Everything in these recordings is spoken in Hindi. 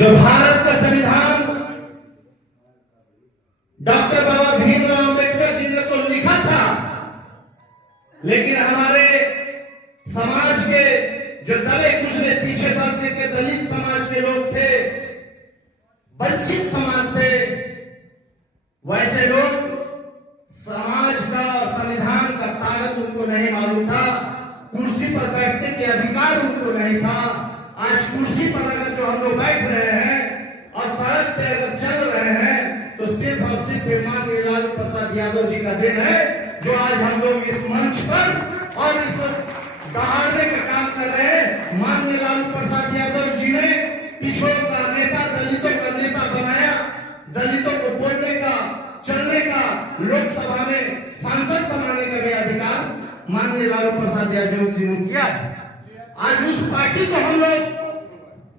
जो भारत का संविधान डॉक्टर बाबा भीमराव अम्बेडकर जी ने तो लिखा था, लेकिन हमारे समाज के जो दबे कुचले पीछे वर्ग के दलित समाज के लोग थे, वंचित समाज थे, वैसे लोग समाज का और संविधान का ताकत उनको नहीं मालूम था, कुर्सी पर बैठने के अधिकार उनको नहीं था। आज कुर्सी पर अगर जो हम लोग बैठ रहे हैं और सड़क पे अगर चल रहे हैं तो सिर्फ और सिर्फ माननीय लालू प्रसाद यादव जी का दिन है, जो आज हम लोग इस मंच पर और इस दहाड़ने का काम कर रहे हैं। माननीय लालू प्रसाद यादव जी ने पिछड़ों का नेता, दलितों का नेता बनाया, दलितों को बोलने का, चलने का, लोकसभा में सांसद बनाने का भी अधिकार माननीय लालू प्रसाद यादव जी ने किया। आज उस पार्टी को हम लोग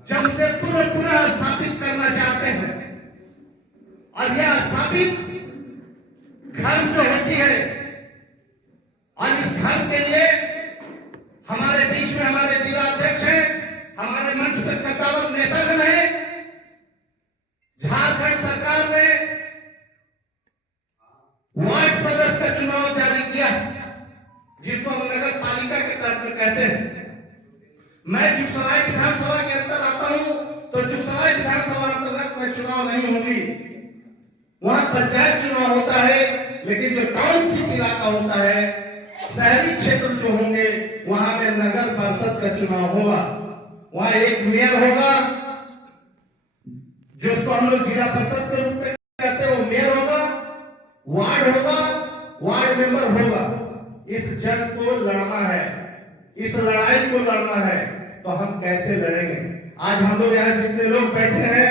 जमशेदपुर में पुनः स्थापित करना चाहते हैं, और यह स्थापित घर से होती है। और इस घर के लिए हमारे बीच में हमारे जिला अध्यक्ष हैं, हमारे मंच पर कद्दावर नेतागण हैं। झारखंड सरकार ने वार्ड सदस्य का चुनाव जारी किया, जिसको हम नगर पालिका के तौर पर कहते हैं। मैं जुगसराय विधानसभा के अंदर आता हूं, तो जुगसराय विधानसभा अंतर्गत में चुनाव नहीं होगी, वहां पंचायत चुनाव होता है। लेकिन जो टाउनशिप इलाका होता है, शहरी क्षेत्र जो होंगे, वहां में नगर परिषद का चुनाव होगा। वहां एक मेयर होगा, जिसको हम लोग जिला परिषद के रूप में कहते हैं, वो मेयर होगा, वार्ड होगा, वार्ड मेंबर होगा। इस जंग को लड़ना है, इस लड़ाई को लड़ना है, तो हम कैसे लड़ेंगे? आज हम लोग यहाँ जितने लोग बैठे हैं,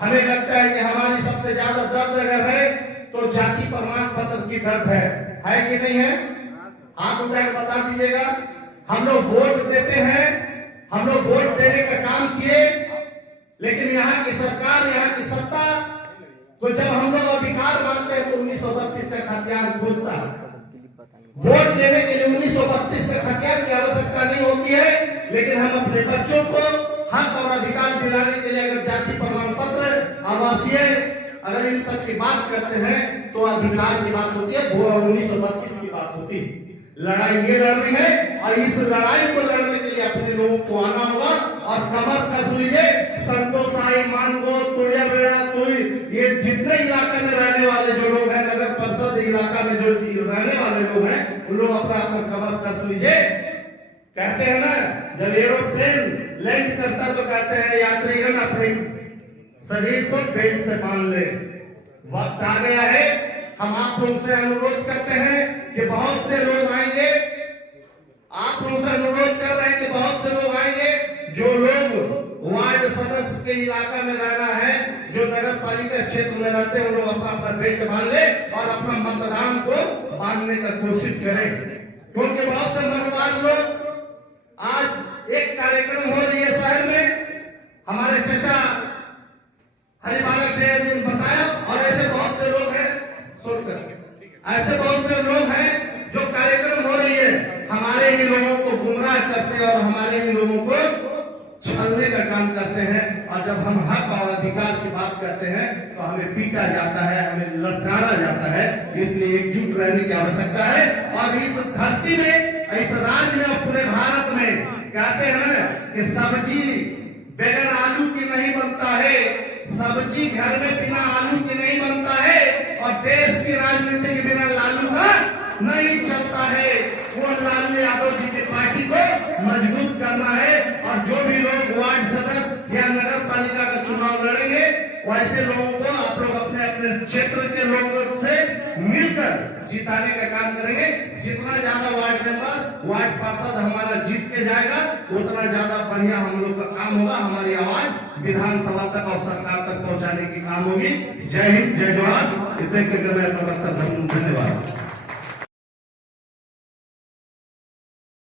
हमें लगता है कि हमारी सबसे ज्यादा दर्द अगर है तो जाति प्रमाण पत्र की दर्द है कि नहीं है? हाथ उठाकर बता दीजिएगा। हम लोग वोट देते हैं, हम लोग वोट देने का काम किए, लेकिन यहाँ की सरकार, यहाँ की सत्ता को जब हम लोग अधिकार मांगते हैं तो 1932 का खतियान पूछता है। वोट देने के लिए 1932 का खतियान की आवश्यकता नहीं होती है, लेकिन हम अपने बच्चों को हक और अधिकार दिलाने के लिए अगर जाति प्रमाण पत्र, आवासीय, अगर इन सब की बात करते हैं तो अधिकार की बात होती है, वो 1932 की बात होती है। लड़ाई ये लड़नी है, और इस लड़ाई को लड़ने के लिए अपने लोगों को आना होगा और कमर कस लीजिए। संतोषाई, मानगो, तुड़िया बेड़ा, तुई, ये जितने इलाके में रहने वाले जो लोग हैं, नगर परिषद इलाका में जो रहने वाले लोग हैं, उन लोग अपना कमर कस लीजिए। कहते हैं ना, जब एरोप्लेन लैंड करता तो कहते हैं यात्रीगण अपने शरीर को बेल्ट से बांध ले। वक्त आ गया है, हम आप लोग से अनुरोध करते हैं कि बहुत से लोग आएंगे, आप लोगों से अनुरोध कर रहे हैं कि बहुत से लोग आएंगे, जो लोग वार्ड सदस्य के इलाका में रहना है, जो नगर पालिका क्षेत्र में रहते हैं, वो लोग अपना अपना बेल्ट बांध ले और अपना मतदान को बांधने का कोशिश करें। क्योंकि बहुत से मनोवाद लोग, आज एक कार्यक्रम हो रही है शहर में, हमारे चचा हरिबालक जय दिन बताया, और ऐसे बहुत से लोग हैं, ऐसे बहुत से लोग हैं जो कार्यक्रम हो रही है, हमारे ही लोगों को गुमराह करते हैं और हमारे ही लोगों को छलने का काम करते हैं। और जब हम हक और अधिकार की बात करते हैं तो हमें पीटा जाता है, हमें ललकारा जाता है। इसलिए एकजुट रहने की आवश्यकता है। और इस धरती में, इस राज्य में और पूरे भारत में कहते हैं ना कि सब्जी बगैर आलू की नहीं बनता है, सब्जी घर में बिना आलू की नहीं बनता है, और देश की राजनीति के बिना लालू का नहीं चलता है। वो लालू यादव जी की पार्टी को मजबूत करना है। और जो भी लोग वार्ड सदस्य या नगर पालिका का चुनाव लड़ेंगे, वैसे लोगों को आप लोग अपने अपने क्षेत्र के लोगों से मिलकर जिताने का काम करेंगे। जितना ज्यादा वार्ड मेंबर, वार्ड पार्षद हमारा जीत के जाएगा, उतना ज्यादा बढ़िया हम लोग का काम होगा। हमारी आवाज विधानसभा तक और सरकार तक पहुंचाने की काम होगी। जय हिंद, जय जवाहर। इतने के मैं धन्यवाद।